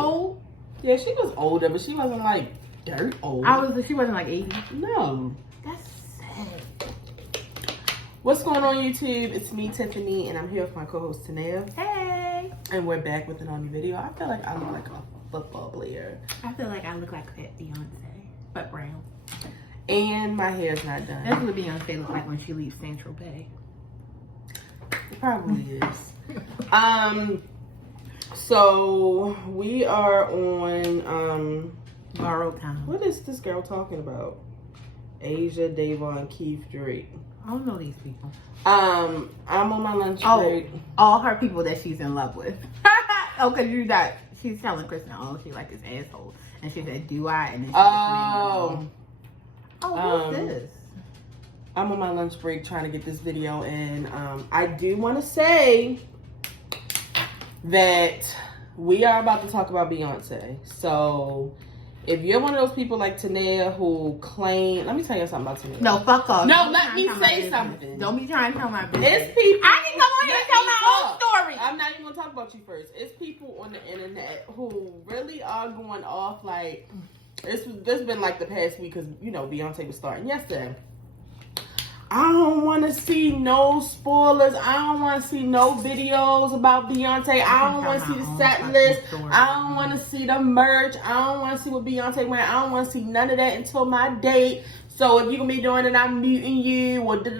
old? Yeah, she was older, but she wasn't like dirt old. She wasn't like 80. No. That's sad. What's going on, YouTube? It's me, Tiffany, and I'm here with my co-host Tanea. Hey. And we're back with another video. I feel like I look like a football player. I feel like I look like that Beyonce, but brown. And my hair's not done. That's what Beyonce looks like when she leaves Central Bay. It probably is. So we are on Borrowed Time. what is this girl talking about? Asia, Davon, Keith, Drake. I don't know these people. I'm on my lunch break. All her people that she's in love with. Oh, because you got, she's telling Kristen, she like this asshole. And she said, do I? And then she what's this? I'm on my lunch break trying to get this video in. I do want to say that we are about to talk about Beyonce. So if you're one of those people like Tanea who claim, let me tell you something about Tanea. No, fuck off. No, let me say something. Don't be trying to tell my business. It's people. I can go on here and tell my own story. I'm not even gonna talk about you first. It's people on the internet who really are going off like this been like the past week because Beyonce was starting yesterday. I don't want to see no spoilers. I don't want to see no videos about Beyonce. I don't want to see the set list. I don't want to see the merch. I don't want to see what Beyonce wearing. I don't want to see none of that until my date. So if you're going to be doing it, I'm muting you. Or so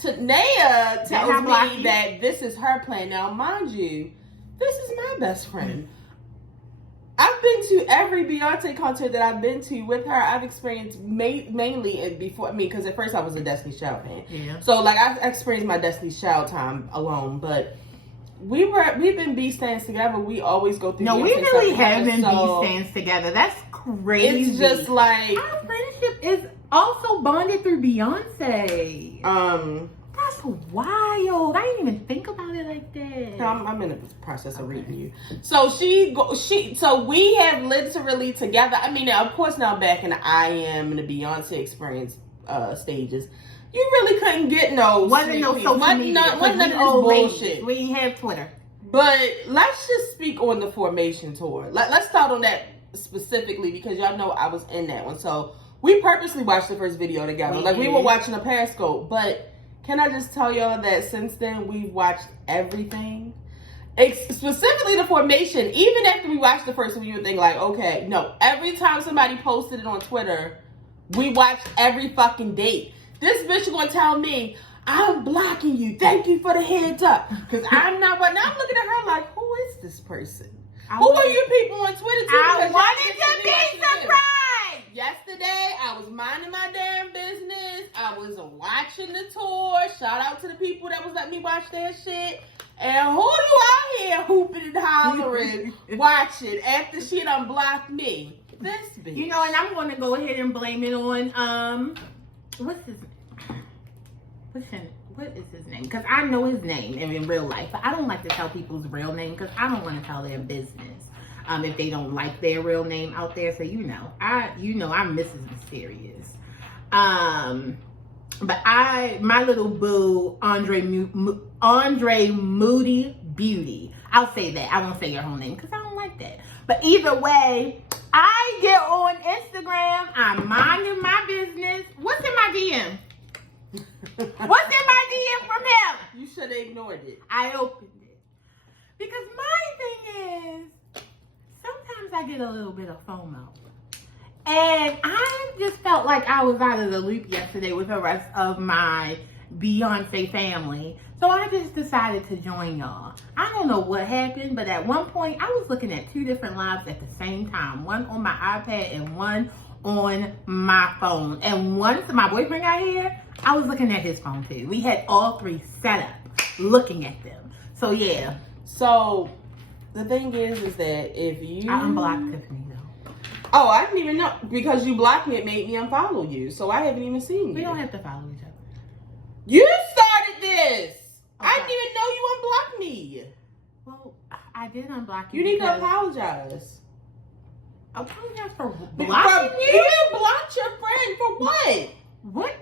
Tanea tells me that this is her plan. Now, mind you, this is my best friend. I've been to every Beyonce concert that I've been to with her. I've experienced mainly and before me because at first I was a Destiny's Child fan. Yeah. So like I've experienced my Destiny's Child time alone, but we've been B stands together. We always go through. No, Beyonce we really have been B stands together. That's crazy. It's just like our friendship is also bonded through Beyonce. That's wild. I didn't even think about it like that. I'm in the process of reading you. So so we have literally together. I mean, of course, now back in the I Am and the Beyonce experience stages, you really couldn't get wasn't no social media. Wasn't none of this bullshit. We didn't have Twitter. But let's just speak on the Formation tour. Let's start on that specifically because y'all know I was in that one. So we purposely watched the first video together. We were watching a Periscope, but. Can I just tell y'all that since then we've watched everything, specifically the Formation. Even after we watched the first one, we would think like, okay, no. Every time somebody posted it on Twitter, we watched every fucking date. This bitch is gonna tell me I'm blocking you. Thank you for the heads up, because I'm not. But now I'm looking at her like, who is this person? Who are you people on Twitter? I wanted to be surprised. Yesterday, I was minding my damn business. I was watching the tour. Shout out to the people that was letting me watch that shit. And who do I hear hooping and hollering, watching after she done blocked me? This bitch. And I'm going to go ahead and blame it on, what is his name? Because I know his name in real life. But I don't like to tell people's real name because I don't want to tell their business. If they don't like their real name out there. So I'm Mrs. Mysterious. But my little boo, Andre Moody Beauty. I'll say that. I won't say your whole name because I don't like that. But either way, I get on Instagram. I'm minding my business. What's in my DM? What's in my DM from him? You should have ignored it. I opened it. Because my thing is, sometimes I get a little bit of FOMO. And I just felt like I was out of the loop yesterday with the rest of my Beyonce family. So I just decided to join y'all. I don't know what happened, but at one point I was looking at 2 different lives at the same time. One on my iPad and one on my phone. And once my boyfriend got here, I was looking at his phone too. We had all 3 set up, looking at them. So yeah. So the thing is that if you... I unblocked Tiffany though. Oh, I didn't even know. Because you blocked me, it made me unfollow you. So I haven't even seen you. We don't have to follow each other. You started this. Okay. I didn't even know you unblocked me. Well, I did unblock you. You need to apologize. Apologize for blocking you? You blocked your friend for what? What?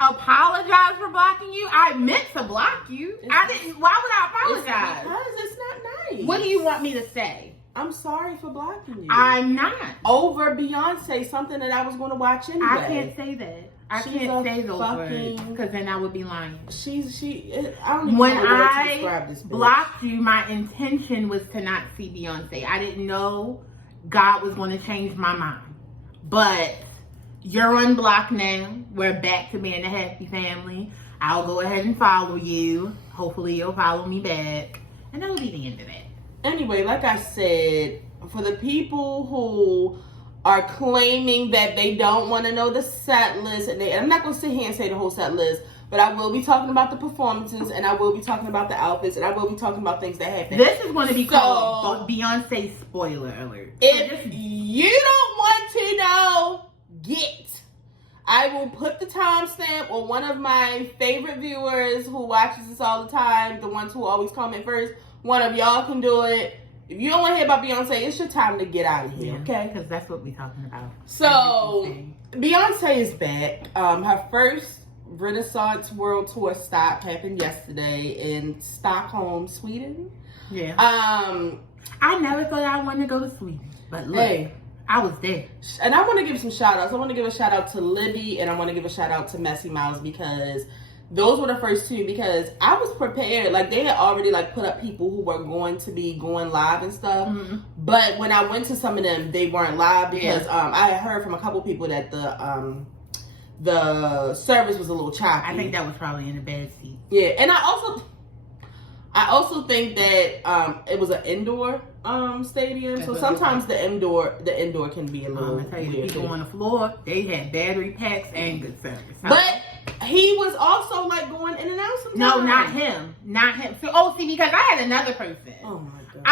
apologize for blocking you? I meant to block you. I didn't. Why would I apologize? Because it's not nice. What do you want me to say? I'm sorry for blocking you. I'm not. Over Beyonce, something that I was going to watch anyway. I can't say that. I can't say those words because then I would be lying. I don't even when know what to I describe this bitch. blocked you, my intention was to not see Beyonce. I didn't know God was going to change my mind. But you're unblocked now. We're back to being a happy family. I'll go ahead and follow you. Hopefully you'll follow me back. And that'll be the end of that. Anyway, like I said, for the people who are claiming that they don't want to know the set list, and I'm not going to sit here and say the whole set list, but I will be talking about the performances, and I will be talking about the outfits, and I will be talking about things that happen. This is going to be called Beyonce spoiler alert. If you don't want to know, I will put the timestamp on one of my favorite viewers who watches this all the time, the ones who always comment first. One of y'all can do it. If you don't want to hear about Beyonce, it's your time to get out of here, okay? Because that's what we're talking about. So, Beyonce is back. Her first Renaissance World Tour stop happened yesterday in Stockholm, Sweden. Yeah. I never thought I wanted to go to Sweden. But look, hey, I was there. And I want to give some shout outs. I want to give a shout out to Libby, and I want to give a shout out to Messy Miles, because those were the first two, because I was prepared. Like, they had already like put up people who were going to be going live and stuff. Mm-hmm. But when I went to some of them, they weren't live because I had heard from a couple people that the service was a little choppy. I think that was probably in a bad seat. Yeah, and I also think that it was an indoor stadium. So sometimes the indoor can be a little I tell you, weird. The people on the floor, they had battery packs and good service. But he was also like going in and out sometimes. No, not him. So, because I had another person. Oh my god.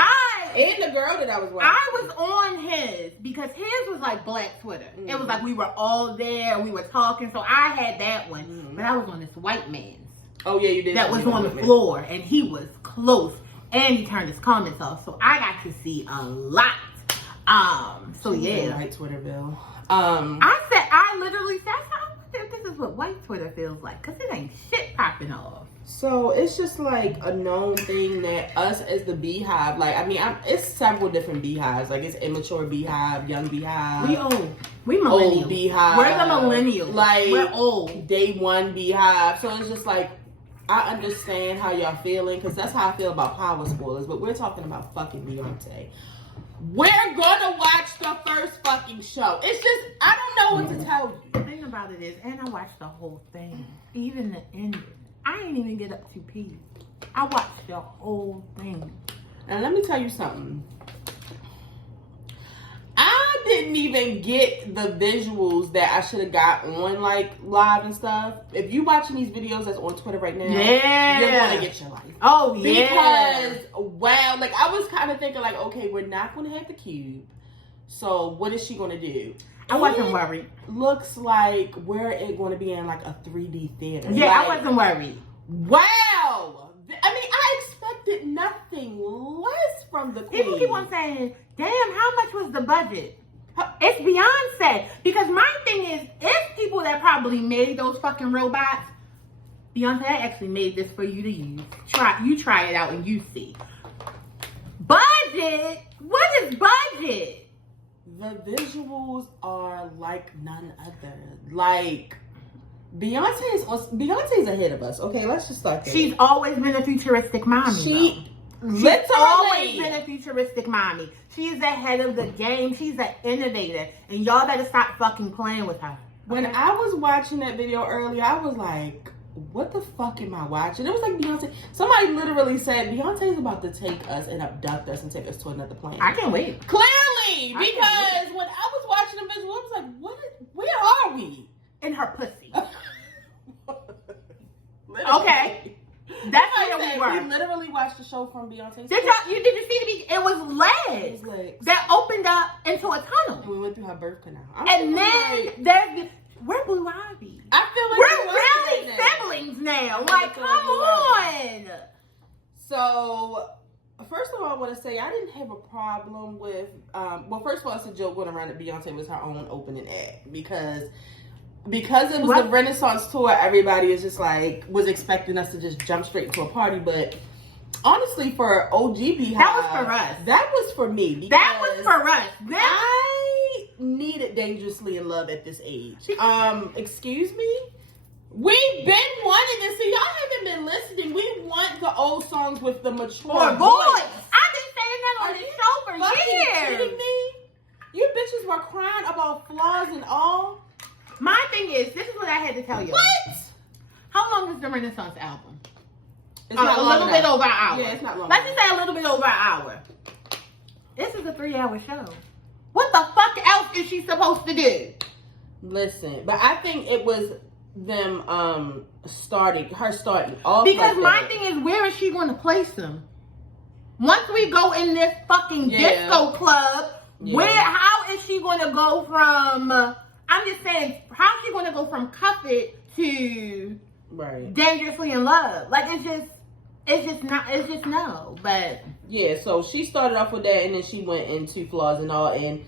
And the girl that I was watching. I was on his because his was like Black Twitter. Mm-hmm. It was like we were all there, we were talking. So I had that one, mm-hmm. but I was on this white man's. Oh yeah, you did. That was on the floor, and he was close, and he turned his comments off, so I got to see a lot. So yeah, white Twitter bill. I literally said, I wonder if this is what white Twitter feels like, cause it ain't shit popping off. So it's just like a known thing that us as the Beehive, like, I mean, it's several different Beehives. Like, it's immature Beehive, young Beehive. We old. We millennials. Old Beehive. We're the millennials. Like, we're old. Day one Beehive. So it's just like, I understand how y'all feeling, because that's how I feel about power spoilers, but we're talking about fucking Beyonce. We're gonna watch the first fucking show. It's just, I don't know what to tell you. The thing about it is, and I watched the whole thing, even the ending. I didn't even get up to pee. I watched the whole thing. And let me tell you something. I didn't even get the visuals that I should have got on like live and stuff. If you watching these videos that's on Twitter right now, you're gonna get your life. Oh yeah. Because wow, like I was kind of thinking like, okay, we're not gonna have the cube. So what is she gonna do? I wasn't worried. Looks like we're going to be in like a 3D theater. Yeah, like, I wasn't worried. Wow. I mean, I expected nothing less from the queen. People keep on saying, damn, how much was the budget? It's Beyonce. Because my thing is, if people that probably made those fucking robots, Beyonce, I actually made this for you to use. Try it out and you see. Budget? What is budget? The visuals are like none other. Like, Beyonce's ahead of us. Okay, let's just start there. She's always been a futuristic mommy. She's always been a futuristic mommy. She is ahead of the game. She's an innovator. And y'all better stop fucking playing with her. Okay? When I was watching that video earlier, I was like, what the fuck am I watching? It was like Beyonce. Somebody literally said, Beyonce's about to take us and abduct us and take us to another planet. I can't wait. Clearly! Because when I was watching the visual, I was like, where are we? In her pussy. Okay. That's where we were. We literally watched the show from Beyonce's. Did you see the beach? It was legs. That opened up into a tunnel. And we went through her birth canal. And then we're Blue Ivy. I feel like we're really siblings now. Like, come on. So, first of all, I want to say I didn't have a problem with. Well, first of all, it's a joke going around that Beyonce was her own opening act, because because it was the Renaissance tour, everybody is just like, was expecting us to just jump straight into a party. But honestly, for OG Beehive, that was for us. That was for me. That was for us. I needed Dangerously in Love at this age. Excuse me? We've been wanting this. See, y'all haven't been listening. We want the old songs with the mature voice. I've been saying that on this show for years. Kidding me? You bitches were crying about flaws and all. My thing is, this is what I had to tell you. What? How long is the Renaissance album? It's not a little bit over an hour. Yeah, it's not long. Let's just say a little bit over an hour. This is a 3-hour show. What the fuck else is she supposed to do? Listen, but I think it was them starting off. Because my thing is, where is she going to place them? Once we go in this fucking disco club, how is she going to go from? I'm just saying, how is she going to go from Cuff It to Dangerously in Love? Like it's just no. But yeah, so she started off with that, and then she went into Flaws and All, and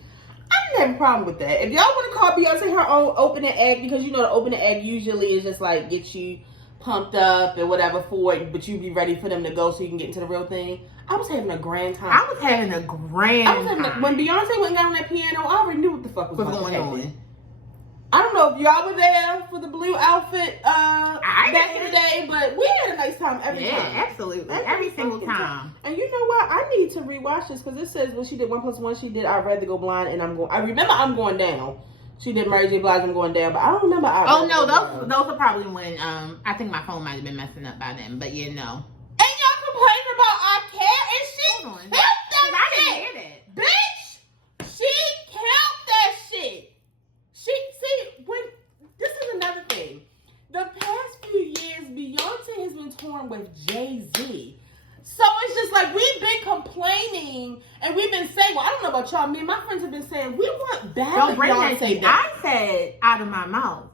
I didn't have a problem with that. If y'all want to call Beyonce her own opening act, because you know the opening act usually is just like get you pumped up and whatever for it, but you be ready for them to go so you can get into the real thing. I was having a grand time. When Beyonce went and got on that piano, I already knew what the fuck was going on. I don't know if y'all were there for the blue outfit back in the day, but we had a nice time every time. Yeah, absolutely. Every single time. And you know what? I need to rewatch this because it says when she did 1+1, she did I'd Rather Go Blind and I remember I'm Going Down. She did Mary J. Blige, I'm Going Down, but I don't remember those are probably when I think my phone might have been messing up by then, but yeah, no. And y'all complaining about I Care and she killed that I shit. didn't hear that. Bitch, she killed that shit. This is another thing. The past few years, Beyonce has been torn with Jay-Z. So it's just like we've been complaining and we've been saying, well, I don't know about y'all, me and my friends have been saying, we want bad Beyonce back. I said out of my mouth,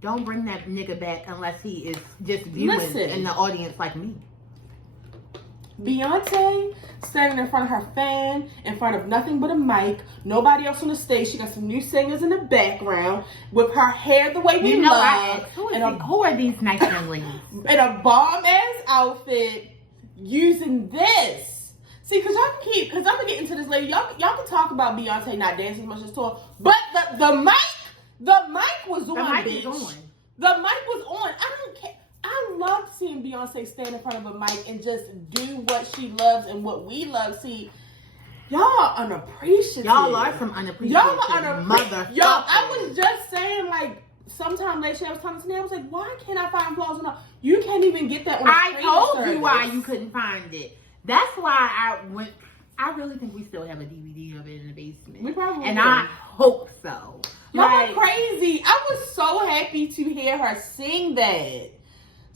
don't bring that nigga back unless he is just viewing in the audience like me. Beyonce standing in front of her fan, in front of nothing but a mic, nobody else on the stage. She got some new singers in the background with her hair the way we love. Who are these nice young ladies? In a bomb-ass outfit using this. See, because I'm going to get into this later. Y'all can talk about Beyonce not dancing as much as tour, but the mic was on, bitch. The mic was on. I don't care. I love seeing Beyonce stand in front of a mic and just do what she loves and what we love. See, y'all are unappreciative. Y'all are some unappreciative motherfuckers. Y'all, I was just saying, like, sometime lately I was talking to Snap, I was like, why can't I find Flaws and All? You can't even get that on I told you why you couldn't find it. That's why I really think we still have a DVD of it in the basement. We probably do. I hope so. Y'all are crazy. I was so happy to hear her sing that.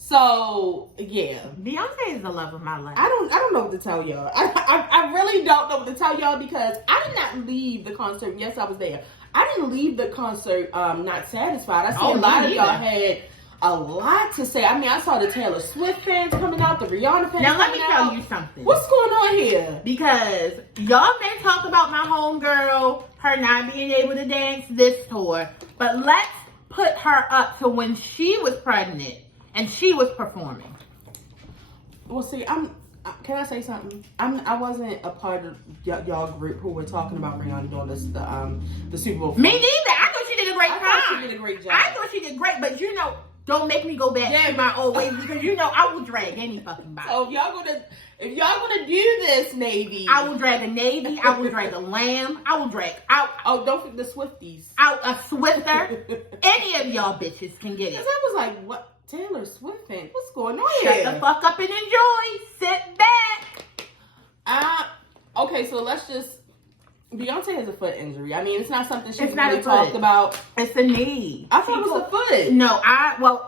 So yeah, Beyonce is the love of my life. I don't know what to tell y'all. I really don't know what to tell y'all because I did not leave the concert. Yes, I was there. I didn't leave the concert not satisfied. I see a lot of y'all had a lot to say. I mean, I saw the Taylor Swift fans coming out, the Rihanna fans. Now let me tell you something. What's going on here? Because y'all may talk about my homegirl, her not being able to dance this tour, but let's put her up to when she was pregnant. And she was performing. Well, see, can I say something? I wasn't a part of y'all group who were talking about Rihanna doing the Super Bowl. Me neither. I thought she did a great job. I thought she did a great job. I thought she did great, but you know, don't make me go back to my old ways because you know I will drag any fucking body. So if y'all gonna do this, Navy, I will drag a Navy. I will drag a Lamb. I will drag out. Oh, don't forget the Swifties. Out a Swifter. Any of y'all bitches can get it. Because I was like, what? Taylor Swift fan? What's going on here? Shut the fuck up and enjoy. Sit back. Okay, so let's just. Beyonce has a foot injury. I mean, it's not something she's really talked about. It's a knee. I thought it was a foot. No,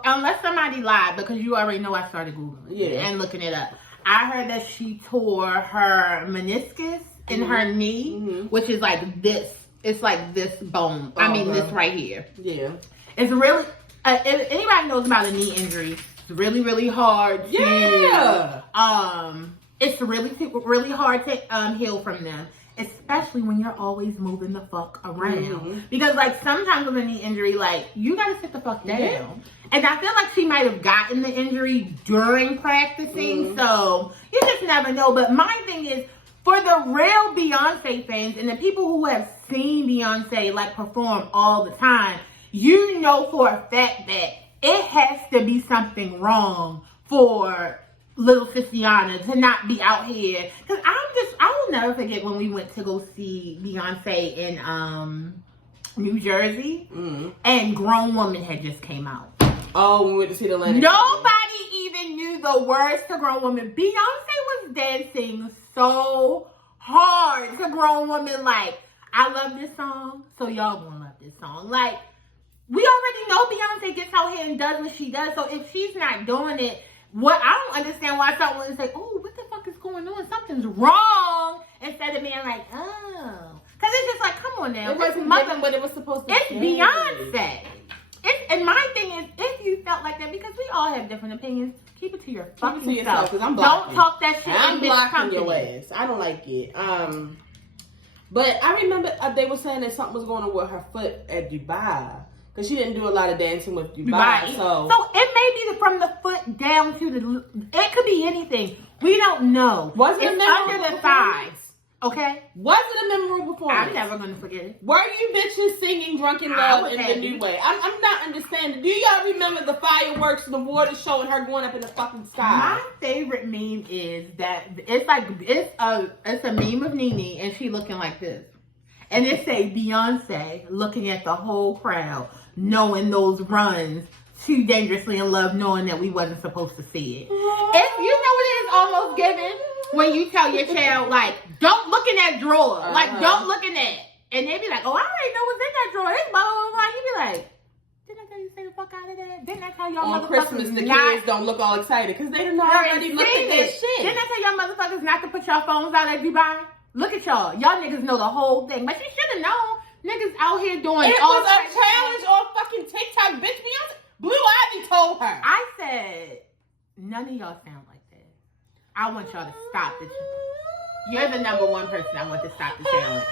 unless somebody lied, because you already know I started Googling it and looking it up. I heard that she tore her meniscus in her knee, which is like this. It's like this bone. I mean, this right here. Yeah. It's really. If anybody knows about a knee injury, it's really, really hard to, it's really hard to heal from them. especially when you're always moving the fuck around. Because like sometimes with a knee injury, like you gotta sit the fuck down. Yeah. And I feel like she might have gotten the injury during practicing, so you just never know. But my thing is, for the real Beyonce fans and the people who have seen Beyonce like perform all the time, you know for a fact that it has to be something wrong for little Sistiana to not be out here. Because I will never forget when we went to go see Beyonce in New Jersey, and Grown Woman had just came out. Oh, we went to see the Atlantic. Nobody even knew the words to Grown Woman. Beyonce was dancing so hard to Grown Woman. Like, I love this song, so y'all gonna love this song. Like, we already know Beyonce gets out here and does what she does. So if she's not doing it, I don't understand why someone would say, "Oh, what the fuck is going on? Something's wrong," instead of being like, "Oh," because it's just like, come on now. It wasn't given what it was supposed to be. It's Beyonce. And my thing is, if you felt like that, because we all have different opinions, keep it to your fucking self. Because I'm blocking. Don't talk that shit. I'm blocking your ass. I don't like it. But I remember they were saying that something was going on with her foot at Dubai. Because she didn't do a lot of dancing with Dubai. So it may be from the foot down to the... It could be anything. We don't know. Was it it's under the thighs. Okay? Was it a memorable performance? I'm never going to forget it. Were you bitches singing Drunken Love in the new way? I'm not understanding. Do y'all remember the fireworks and the water show and her going up in the fucking sky? My favorite meme is that it's a meme of Nene and she looking like this. And it say Beyonce looking at the whole crowd, knowing those runs, too dangerously in love, knowing that we wasn't supposed to see it. If you know what it is almost given when you tell your child, like, don't look in that drawer. Like, don't look in that. And they be like, oh, I already know what's in that drawer. It's blah, blah, blah. You be like, didn't I tell you to stay the fuck out of that? Didn't I tell y'all on Christmas the kids don't look all excited because they didn't know already looked at that shit. Didn't I tell y'all motherfuckers not to put y'all phones out at Dubai? Look at y'all. Y'all niggas know the whole thing. But you should have known. Niggas out here doing it was a challenge on fucking TikTok, bitch. Beyonce, Blue Ivy told her. I said, none of y'all sound like that. I want y'all to stop the You're the number one person I want to stop the challenge.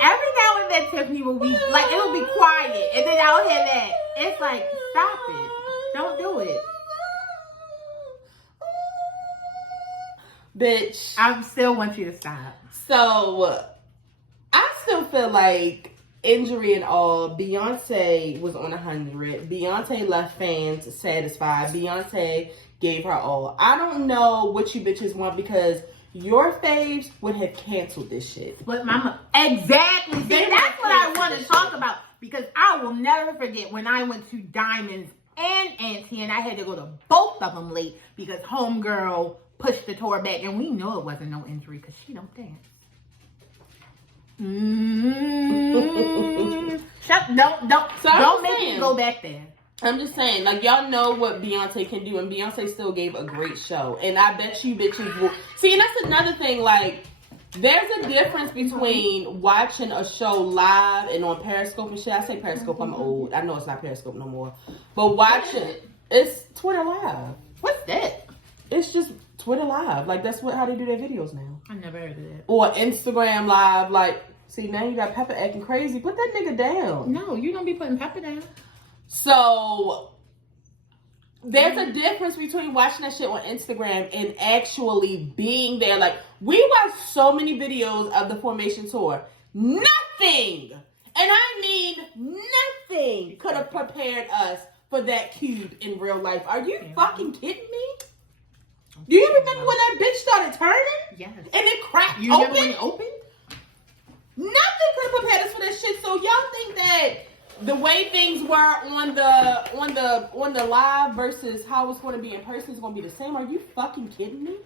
Every now and then Tiffany will be, like, it'll be quiet. And then I'll hear that. It's like, stop it. Don't do it. Bitch. I still want you to stop. So, I still feel like, injury and all, Beyonce was on 100. Beyonce left fans satisfied. Beyonce gave her all. I don't know what you bitches want because your faves would have canceled this shit. But mama, exactly. See, that's what I want to talk about because I will never forget when I went to Diamonds and Auntie and I had to go to both of them late because homegirl pushed the tour back, and we know it wasn't no injury because she don't dance. Don't make me go back there. I'm just saying, like, y'all know what Beyonce can do, and Beyonce still gave a great show. And I bet you bitches will. See, and that's another thing, like, there's a difference between watching a show live and on Periscope and shit. I say Periscope, I'm old. I know it's not Periscope no more. But watching, it's Twitter Live. What's that? It's just Twitter Live. Like, that's how they do their videos now. I never heard of that. Or Instagram Live. Like, see, now you got Pepper acting crazy. Put that nigga down. No, you don't be putting Pepper down. So, there's a difference between watching that shit on Instagram and actually being there. Like, we watched so many videos of the Formation Tour. Nothing, and I mean nothing, could have prepared us for that cube in real life. Are you fucking kidding me? Do you remember when that bitch started turning? Yes. And it cracked you open? Remember when it opened? Nothing could have prepared us for that shit. So y'all think that the way things were on the live versus how it's going to be in person is going to be the same? Are you fucking kidding me?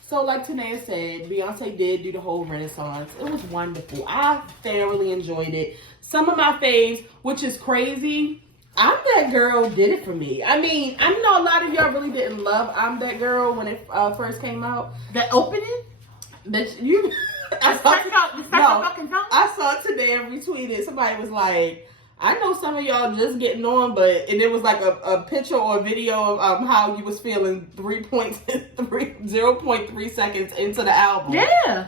So like Tanea said, Beyonce did do the whole Renaissance. It was wonderful. I thoroughly enjoyed it. Some of my faves, which is crazy, I'm That Girl did it for me. I mean, I know a lot of y'all really didn't love I'm That Girl when it first came out. The opening? Bitch, you... I saw today and retweeted. Somebody was like, I know some of y'all just getting on, and it was like a picture or a video of how you was feeling 0.3 seconds into the album. Yeah.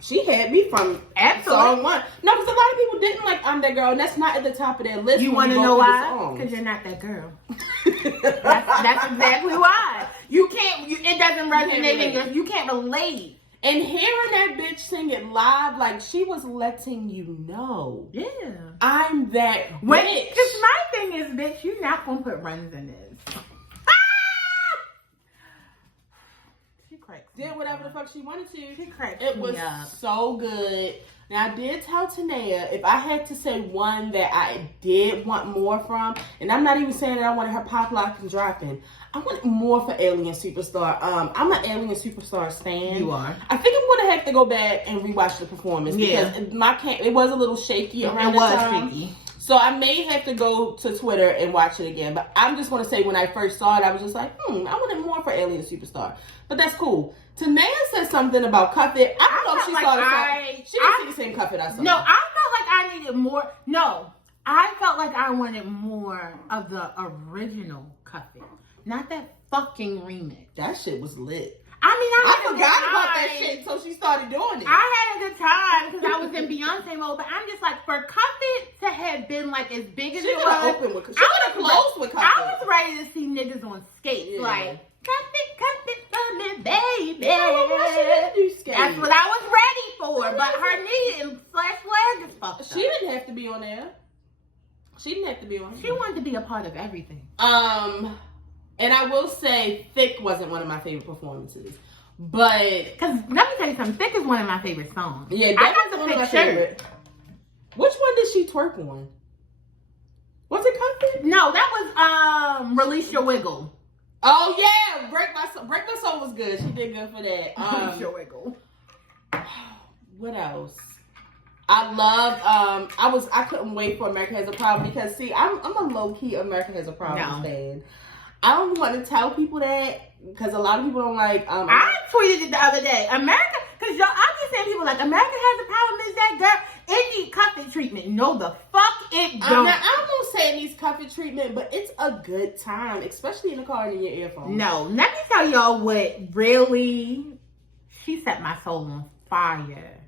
She had me from song one. No, because a lot of people didn't like I'm That Girl, and that's not at the top of their list. You want to know why? Because you're not that girl. that's exactly why. You can't, it doesn't resonate in your, you can't relate. And hearing that bitch sing it live, like she was letting you know. Yeah. I'm that bitch. Because my thing is, bitch, you're not going to put runs in this. She cracked. Did whatever the fuck she wanted to. She cracked. It was so good. Now, I did tell Tanea, if I had to say one that I did want more from, and I'm not even saying that I wanted her pop, lock, and dropping. I wanted more for Alien Superstar. I'm an Alien Superstar stan. You are. I think I'm going to have to go back and rewatch the performance. Because it was a little shaky around the time. Shaky. So I may have to go to Twitter and watch it again. But I'm just going to say when I first saw it, I was just like, I wanted more for Alien Superstar. But that's cool. Tanea said something about Cuff It. I don't know if she saw the song. She didn't see the same Cuff It I saw. No, I felt like I needed more. No, I felt like I wanted more of the original Cuff It. Not that fucking remix. That shit was lit. I mean, I forgot about that shit until she started doing it. I had a good time because I was in Beyonce mode, but I'm just like, for Cuff It to have been like as big as it was, she could have closed with Cuff It. I was ready to see niggas on skates, like Cuff it for me, baby. That's what I was ready for, but her knee and slash leg is fucked up. She didn't have to be on there. She wanted to be a part of everything. And I will say, Thick wasn't one of my favorite performances. But because let me tell you something, Thick is one of my favorite songs. Yeah, that was one of my favorite. Which one did she twerk on? Was it Comfort? No, that was Release Your Wiggle. Oh yeah, Break My Soul was good. She did good for that. Release Your Wiggle. What else? I loved. I couldn't wait for America Has a Problem because see, I'm a low key America Has a Problem fan. I don't want to tell people that because a lot of people don't like. I tweeted it the other day. America, because y'all, I'm just saying people like America Has a Problem. Is that girl? It needs Cuff It treatment. No, the fuck it don't. I'm gonna say it needs Cuff It treatment, but it's a good time, especially in the car and in your earphones. No, let me tell y'all what really she set my soul on fire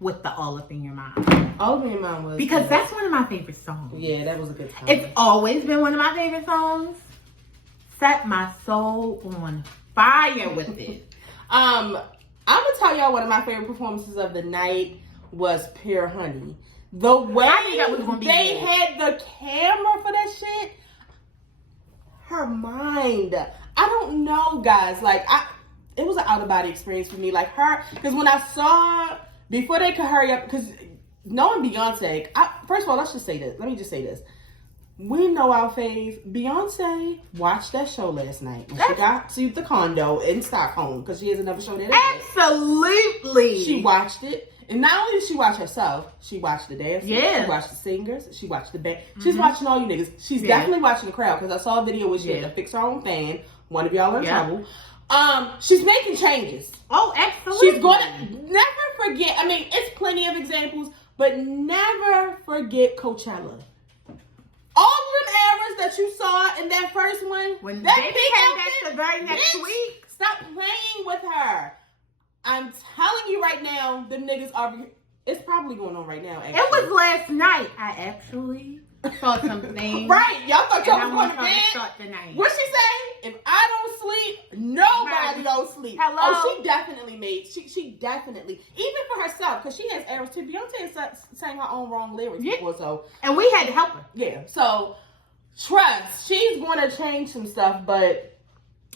with the All Up in Your Mind. All Up in Your Mind was because that's one of my favorite songs. Yeah, that was a good time. It's always been one of my favorite songs. Set my soul on fire with it. I'm gonna tell y'all one of my favorite performances of the night was Pure Honey. The way they had the camera for that shit, her mind. I don't know, guys. Like, it was an out of body experience for me. Like her, because when I saw before they could hurry up, because knowing Beyonce, first of all, let's just say this. Let me just say this. We know our fave. Beyonce watched that show last night when she got to the condo in Stockholm because she has another show there. Absolutely. She watched it. And not only did she watch herself, she watched the dancers, she watched the singers, she watched the band. She's watching all you niggas. She's definitely watching the crowd because I saw a video where she had to fix her own fan. One of y'all are in trouble. She's making changes. Oh, absolutely. She's going to never forget. I mean, it's plenty of examples, but never forget Coachella. All of them errors that you saw in that first one, when that baby came back the very next week, stop playing with her. I'm telling you right now, the niggas are. It's probably going on right now. Actually. It was last night. I actually saw something. Right, y'all thought y'all was going to bed. What she say? If I don't sleep, nobody don't sleep. Hello. Oh, she definitely made. She definitely, even for herself, because she has errors too. Beyonce sang her own wrong lyrics before, so and we had to help her. Yeah, so trust. She's going to change some stuff, but.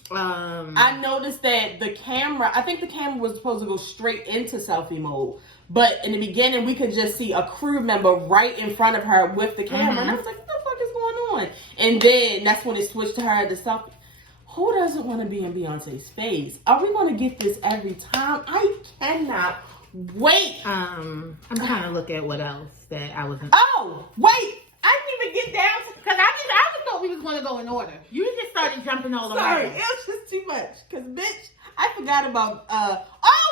I noticed that the camera, I think the camera was supposed to go straight into selfie mode. But in the beginning, we could just see a crew member right in front of her with the camera. And I was like, what the fuck is going on? And then that's when it switched to her at the selfie. Who doesn't want to be in Beyonce's face? Are we going to get this every time? I cannot wait. I'm trying to look at what else that I was in. Oh, wait. I didn't even get down because I just thought we was going to go in order. You just started jumping all around. Sorry, it was just too much. Cause bitch, I forgot about. I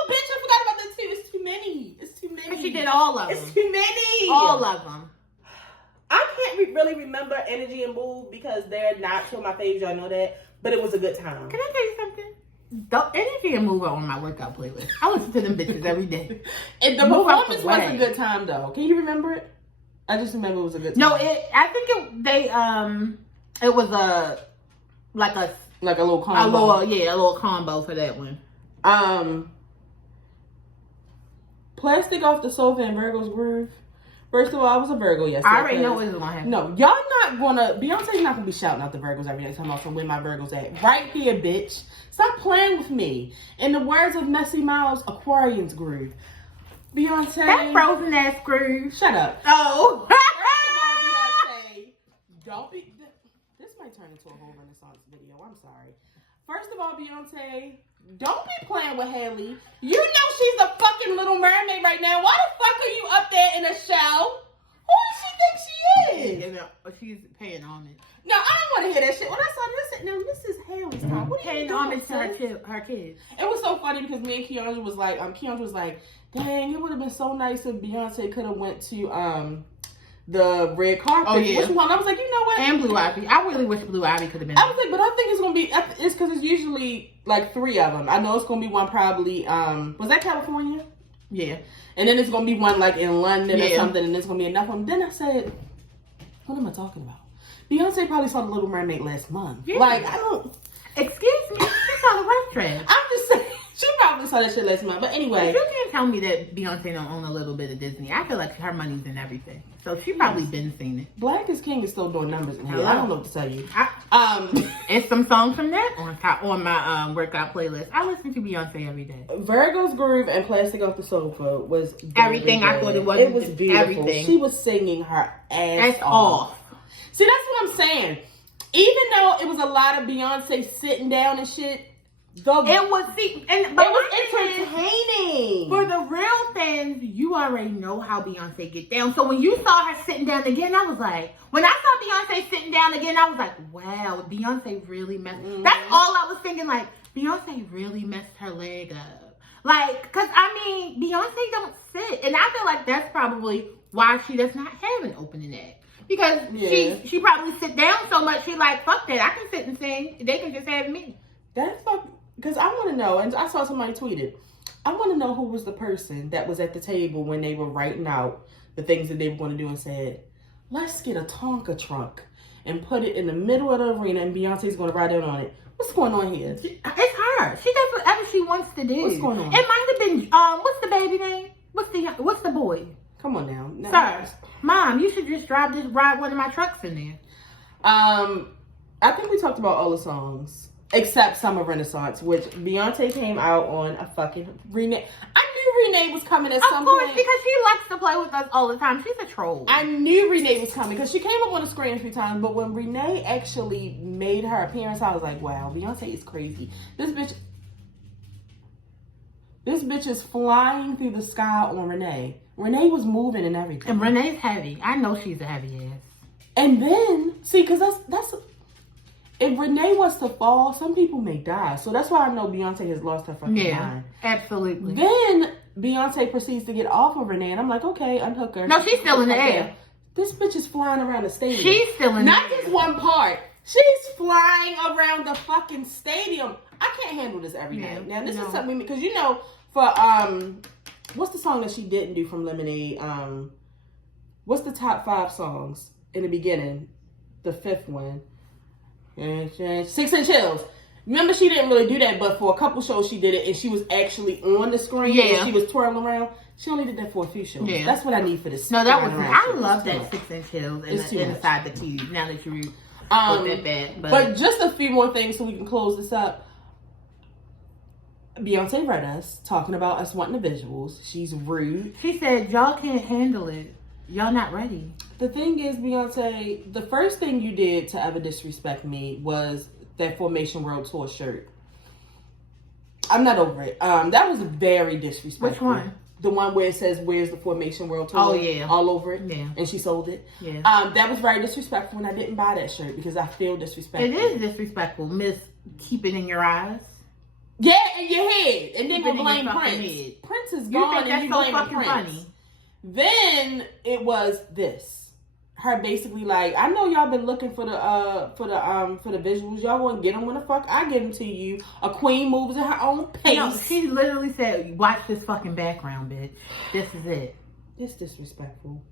forgot about that too. It's too many. She did all of them. It's too many. All of them. I'm can't really remember Energy and Move because they're not to my faves. Y'all know that. But it was a good time. Can I tell you something? Energy and Move are on my workout playlist. I listen to them bitches every day. And the performance was a good time though. Can you remember it? I just remember it was a good time. No, I think it was a little combo. A little combo for that one. Plastic Off the Sofa and Virgo's Groove. First of all, I was a Virgo yesterday. I already know what's gonna happen. No, y'all not gonna. Beyonce's not gonna be shouting out the Virgos every day. Talking about where my Virgos at. Right here, bitch. Stop playing with me. In the words of Messy Miles, Aquarian's Groove. Beyonce. That frozen ass groove. Shut up. Oh. Beyonce. Don't be. This might turn into a whole Renaissance video. I'm sorry. First of all, Beyonce. Don't be playing with Haley. You know she's the fucking Little Mermaid right now. Why the fuck are you up there in a shell? Who does she think she is? She's paying homage. No, I don't want to hear that shit. When I saw this, now this is Haley's time. What are you paying doing, homage to her kids? It was so funny because me and Keandra was like, dang, it would have been so nice if Beyonce could have went to the red carpet. Oh, yeah. Which one? I was like, you know what? And Blue Ivy. I really wish Blue Ivy could have been. I was like, but I think it's gonna be. It's because it's usually like 3 of them. I know it's gonna be one probably. Was that California? Yeah. And then it's gonna be one like in London or something, and there's gonna be enough of them. Then I said, what am I talking about? Beyonce probably saw The Little Mermaid last month. Yeah. Like, I don't. Excuse me. She saw the rough trash. I'm just saying. She probably saw that shit last month. But anyway. You can't tell me that Beyonce don't own a little bit of Disney. I feel like her money's in everything. So she probably been seen it. Black is King is still doing numbers in here. I don't know what to tell you. And some songs from that on my workout playlist. I listen to Beyonce every day. Virgo's Groove and Plastic Off the Sofa was everything I thought it was. It was beautiful. Everything. She was singing her ass off. See, that's what I'm saying. Even though it was a lot of Beyonce sitting down and shit, it was entertaining. For the real fans, you already know how Beyonce get down. So when you saw her sitting down again, I was like, when I saw Beyonce sitting down again, I was like, wow, Beyonce really messed. That's all I was thinking. Like, Beyonce really messed her leg up. Like, cause I mean, Beyonce don't sit, and I feel like that's probably why she does not have an opening act. Because she probably sit down so much, she like, fuck that, I can sit and sing. They can just have me. That's fuck. Because I want to know, and I saw somebody tweeted, I want to know who was the person that was at the table when they were writing out the things that they were going to do and said, let's get a Tonka truck and put it in the middle of the arena and Beyonce's going to ride out on it. What's going on here? It's her. She does whatever she wants to do. What's going on? It might have been, what's the baby name? What's the boy? Come on now. Sir, Mom, you should just ride one of my trucks in there. I think we talked about all the songs. Except Summer Renaissance, which Beyonce came out on a fucking Renee. I knew Renee was coming at some point. Of course, because she likes to play with us all the time. She's a troll. I knew Renee was coming because she came up on the screen a few times. But when Renee actually made her appearance, I was like, wow, Beyonce is crazy. This bitch is flying through the sky on Renee. Renee was moving and everything. And Renee's heavy. I know she's a heavy ass. And then, see, because that's if Renee was to fall, some people may die. So that's why I know Beyonce has lost her fucking mind. Absolutely. Then Beyonce proceeds to get off of Renee, and I'm like, okay, unhook her. No, she's still in the air. This bitch is flying around the stadium. She's still in the air. Not just one part. She's flying around the fucking stadium. I can't handle this every night. Now, this is something, because you know, for, what's the song that she didn't do from Lemonade? What's the top 5 songs in the beginning? The 5th one. 6 Inch Chills. Remember, she didn't really do that, but for a couple shows she did it, and she was actually on the screen. And she was twirling around. She only did that for a few shows. Yeah. That's what I need for this. No, that was. I love that 6 Inch Chills inside the keys. Now that you put that bad, but just a few more things so we can close this up. Beyonce read us talking about us wanting the visuals. She's rude. She said, y'all can't handle it. Y'all not ready. The thing is, Beyonce, the first thing you did to ever disrespect me was that Formation World Tour shirt. I'm not over it. That was very disrespectful. Which one? The one where it says, where's the Formation World Tour? Oh, yeah. All over it. Yeah. And she sold it. Yeah. That was very disrespectful, and I didn't buy that shirt because I feel disrespectful. It is disrespectful, Miss Keep It In Your Eyes. Yeah, in your head. And then you blame Prince. Head. Prince is gone, and you blame Prince. Funny. Then it was this. her basically like, I know y'all been looking for the visuals. Y'all want to get them when the fuck I get them to you. A queen moves at her own pace. No, she literally said, "Watch this fucking background, bitch. This is it." It's disrespectful.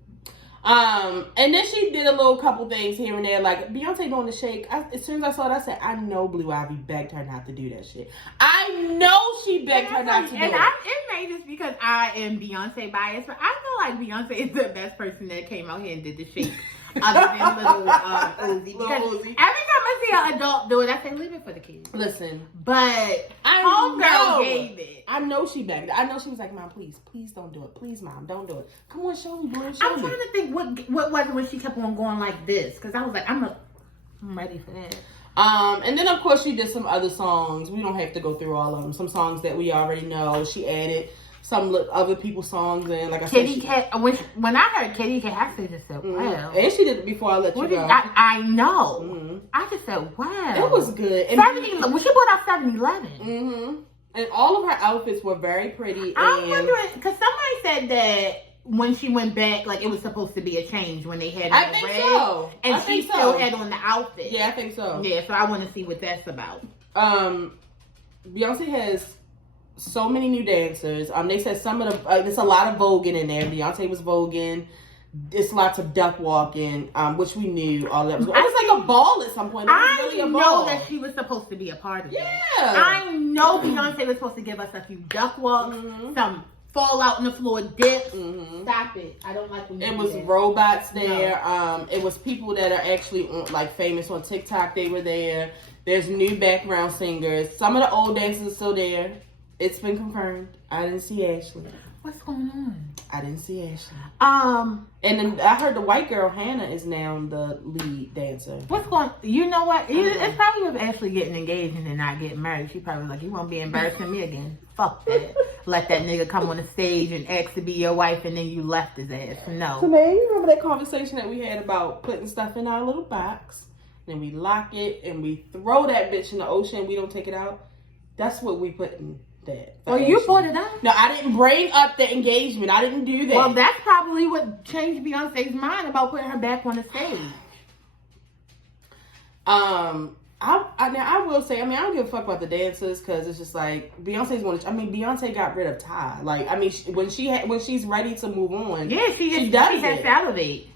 And then she did a little couple things here and there, like Beyonce doing the shake. As soon as I saw it, I said, I know Blue Ivy begged her not to do that shit. I know she begged her not to do it. And it may just because I am Beyonce biased, but I feel like Beyonce is the best person that came out here and did the shake. Other than little Uzi. Because every time I see an adult do it, I say, leave it for the kids. Listen. But homegirl gave it. I know she begged it. I know she was like, Mom, please don't do it. Please, Mom, don't do it. Come on, show me, Blue. I'm trying to think what was it when she kept on going like this. Because I was like, I'm ready for that. And then, of course, she did some other songs. We don't have to go through all of them. Some songs that we already know. She added some other people's songs in. Like I Kitty said, Cat. When I heard Kitty Cat, I just said, wow. And she did it before I let you go. I know. Mm-hmm. I just said, wow. It was good. And when she brought out 7-Eleven. Mm-hmm. And all of her outfits were very pretty. I'm wondering, because somebody said that when she went back, like it was supposed to be a change when they had I think red, so. and she still had on the outfit. Yeah, I think so. Yeah, so I want to see what that's about. Beyonce has so many new dancers. They said some of the there's a lot of voguing in there. Beyonce was voguing. There's lots of duck walking, which we knew all that was. It was like a ball at some point. I know that she was supposed to be a part of it. Yeah. I know Beyonce was supposed to give us a few duck walks, some fall out on the floor dips. Stop it. I don't like when you It do was that. robots there. No. It was people that are actually like famous on TikTok. They were there. There's new background singers. Some of the old dancers are still there. It's been confirmed. I didn't see Ashley. What's going on? I didn't see Ashley. And then I heard the white girl Hannah is now the lead dancer. What's going? You know what? It's probably with Ashley getting engaged and then not getting married. She probably like, you won't be embarrassing me again. Fuck that. Let that nigga come on the stage and ask to be your wife and then you left his ass. No. So man, you remember that conversation that we had about putting stuff in our little box, then we lock it and we throw that bitch in the ocean. We don't take it out. That's what we put in. That. Oh, you brought it up? No, I didn't bring up the engagement. I didn't do that. Well, that's probably what changed Beyonce's mind about putting her back on the stage. I will say, I don't give a fuck about the dancers because it's just like Beyonce got rid of Ty. Like, when she's ready to move on, yeah, she has salivate.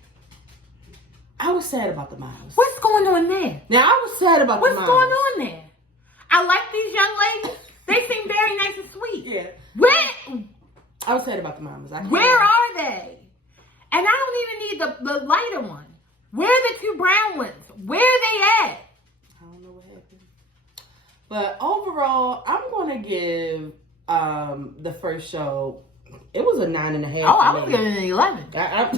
I was sad about the models. What's going on there? Now I was sad about the models. What's going on there? I like these young ladies. They seem very nice and sweet. Yeah. Where? I was sad about the mamas. Where are they? And I don't even need the lighter one. Where are the two brown ones? Where are they at? I don't know what happened. But overall, I'm going to give the first show, it was a 9.5. Oh, I was giving it an 11. I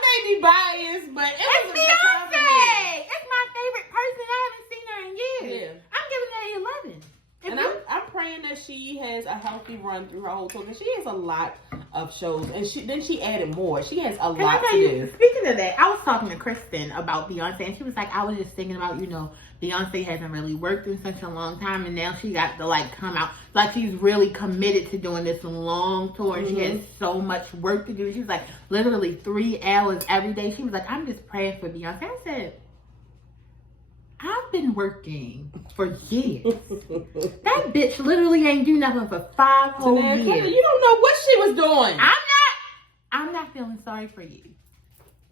may be biased, but it's Beyonce. It's my favorite person. I haven't seen her in years. Yeah. I'm giving it an 11. And I'm praying that she has a healthy run through her whole tour. Because she has a lot of shows. And she added more. She has a lot to do. Speaking of that, I was talking to Kristen about Beyonce. And she was like, I was just thinking about, Beyonce hasn't really worked in such a long time. And now she got to come out. Like she's really committed to doing this long tour. And she has so much work to do. She was like, literally 3 hours every day. She was like, I'm just praying for Beyonce. I said, I've been working for years. That bitch literally ain't do nothing for 5 whole years. You don't know what she was doing. I'm not feeling sorry for you.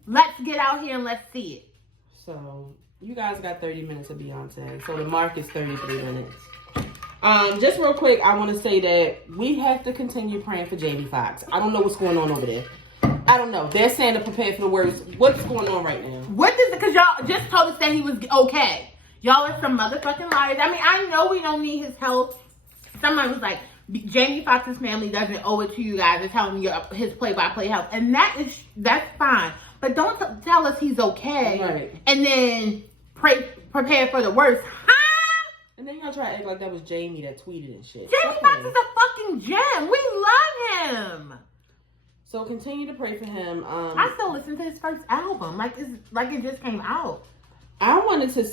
Let's get out here and let's see it. So, you guys got 30 minutes of Beyonce. So, the mark is 33 minutes. Just real quick, I want to say that we have to continue praying for Jamie Foxx. I don't know what's going on over there. I don't know. They're saying to prepare for the worst. What's going on right now? Because y'all just told us that he was okay. Y'all are some motherfucking liars. I know we don't need his help. Somebody was like, Jamie Foxx's family doesn't owe it to you guys to tell him his play-by-play help. And that's fine. But don't tell us he's okay. Right. And then prepare for the worst. Huh? And then y'all try to act like that was Jamie that tweeted and shit. Jamie Foxx is a fucking gem. We love him. So continue to pray for him. I still listen to his first album. Like it just came out. I wanted to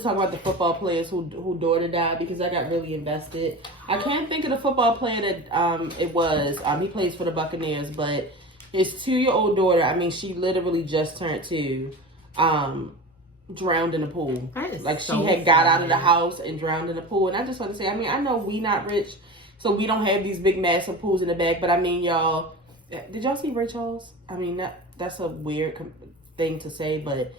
talk about the football players who daughter died because I got really invested. I can't think of the football player that it was. He plays for the Buccaneers, but His 2-year-old daughter, I mean, she literally just turned 2, drowned in the pool. Like, so she had got out of the house and drowned in the pool. And I just want to say, I mean, I know we not rich, so we don't have these big massive pools in the back, but I mean, y'all, did y'all see Ray Charles? I mean, that's a weird thing to say, but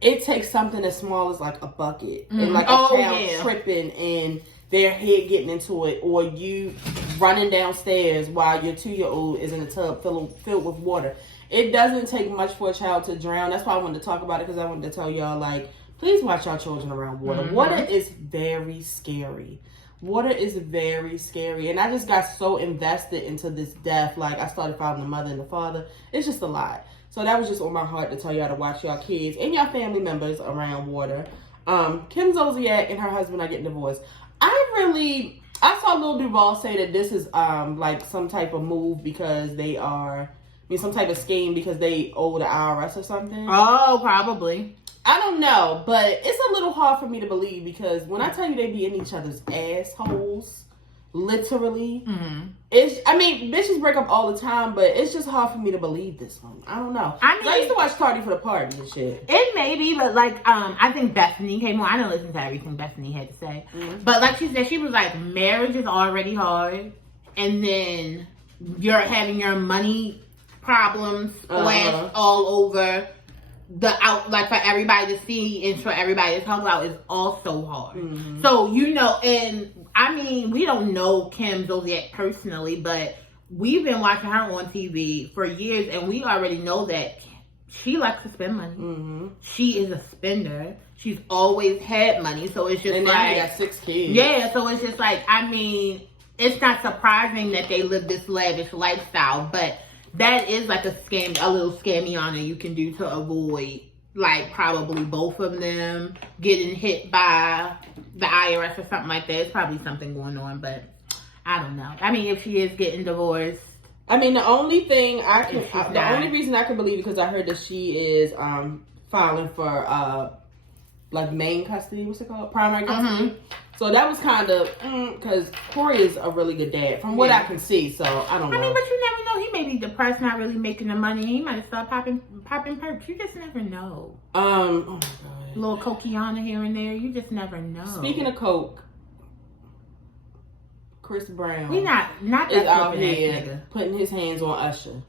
it takes something as small as like a bucket and like a child tripping and their head getting into it, or you running downstairs while your 2-year-old is in a tub filled with water. It doesn't take much for a child to drown. That's why I wanted to talk about it, because I wanted to tell y'all, like, please watch y'all children around water. Water is very scary. Water is very scary. And I just got so invested into this death. Like, I started following the mother and the father. It's just a lot. So that was just on my heart to tell y'all to watch y'all kids and y'all family members around water. Kim Zolciak and her husband are getting divorced. I saw Lil Duval say that this is like some type of move because some type of scheme because they owe the IRS or something. Oh, probably. I don't know, but it's a little hard for me to believe, because when I tell you they be in each other's assholes, literally, bitches break up all the time, but it's just hard for me to believe this one. I don't know. I used to watch Cardi for the Party and shit. It may be, but like, I think Bethany came on. I didn't listen to everything Bethany had to say, but like she said, she was like, marriage is already hard, and then you're having your money problems splashed all over like for everybody to see and for everybody to talk about is also hard. So, you know, and I mean, we don't know Kim Zolciak personally, but we've been watching her on TV for years, and we already know that she likes to spend money. She is a spender. She's always had money, so it's just and like... And now got 6 kids. Yeah, so it's just like, I mean, it's not surprising that they live this lavish lifestyle, but that is like a little scammy you can do to avoid, like, probably both of them getting hit by the IRS or something like that. It's probably something going on, but I don't know. I mean, if she is getting divorced, I mean, the only thing the only reason I can believe, because I heard that she is filing for like main custody. What's it called? Primary custody. So that was kind of because Corey is a really good dad, from what I can see. So I don't know. I mean, but you never know. He may be depressed, not really making the money. He might start popping perks. You just never know. Oh my god. Little cokiana here and there. You just never know. Speaking of coke, Chris Brown. We not is out here putting his hands on Usher.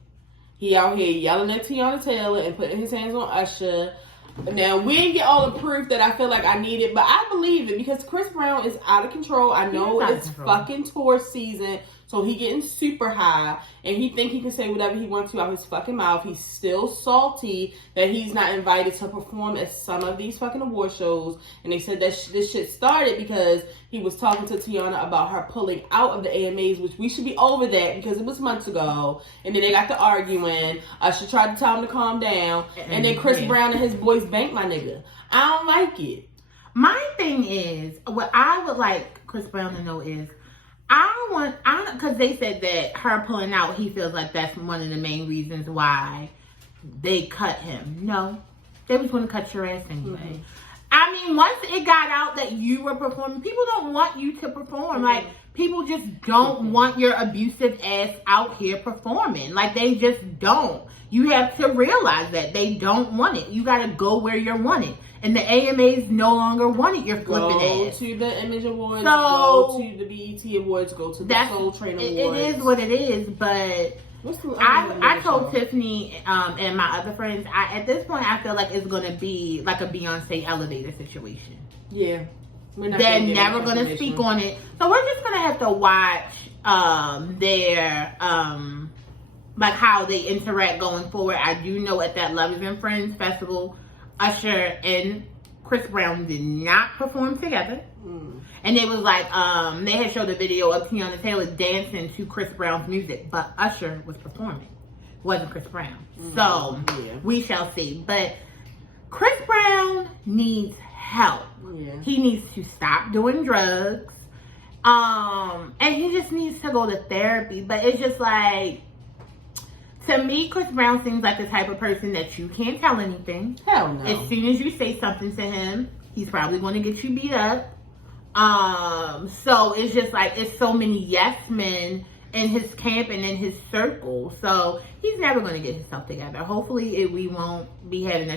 He out here yelling at Tiana Taylor and putting his hands on Usher. Now, we didn't get all the proof that I feel like I needed, but I believe it, because Chris Brown is out of control. I know it's fucking tour season, so he getting super high, and he think he can say whatever he wants to out his fucking mouth. He's still salty that he's not invited to perform at some of these fucking award shows, and they said that this shit started because he was talking to Tiana about her pulling out of the AMAs, which we should be over that because it was months ago, and then they got to arguing. Usher tried to tell him to calm down, and then Chris Brown and his boys banked my nigga. I don't like it. My thing is, what I would like Chris Brown to know is, because they said that her pulling out, he feels like that's one of the main reasons why they cut him. No, they was going to cut your ass anyway. I mean, once it got out that you were performing, people don't want you to perform. Like, people just don't want your abusive ass out here performing. Like, they just don't. You have to realize that they don't want it. You got to go where you're wanted. And the AMAs no longer wanted your flipping ass. Go to the Image Awards, go to the BET Awards, go to the Soul Train Awards. It is what it is, but I told Tiffany and my other friends, at this point, I feel like it's going to be like a Beyonce elevator situation. Yeah. They're never going to speak on it. So we're just going to have to watch their, like, how they interact going forward. I do know at that Lovers and Friends festival, Usher and Chris Brown did not perform together. And it was like, they had showed a video of Tiana Taylor dancing to Chris Brown's music, but Usher was performing. It wasn't Chris Brown. So, we shall see. But Chris Brown needs help. Yeah. He needs to stop doing drugs. And he just needs to go to therapy. But it's just like, to me, Chris Brown seems like the type of person that you can't tell anything. Hell no. As soon as you say something to him, he's probably going to get you beat up. So it's just like, it's so many yes men in his camp and in his circle. So he's never going to get himself together. Hopefully we won't be having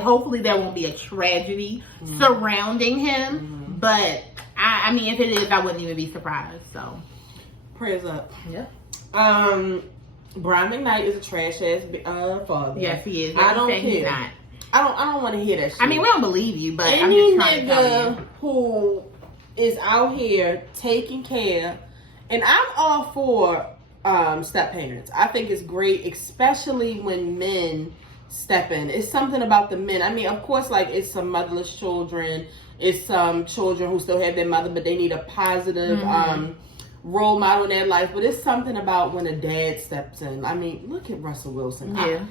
hopefully there won't be a tragedy surrounding him. But I mean, if it is, I wouldn't even be surprised. So prayers up. Yeah. Brian McKnight is a trash ass father. Yes, he is. I don't care. He's not. I don't want to hear that shit. I mean, we don't believe you, but any I'm just trying to tell nigga you. who is out here taking care, and I'm all for step parents. I think it's great, especially when men step in. It's something about the men. I mean, of course, like, it's some motherless children. It's some children who still have their mother, but they need a positive role model in their life. But it's something about when a dad steps in. I mean, look at Russell Wilson. Yeah.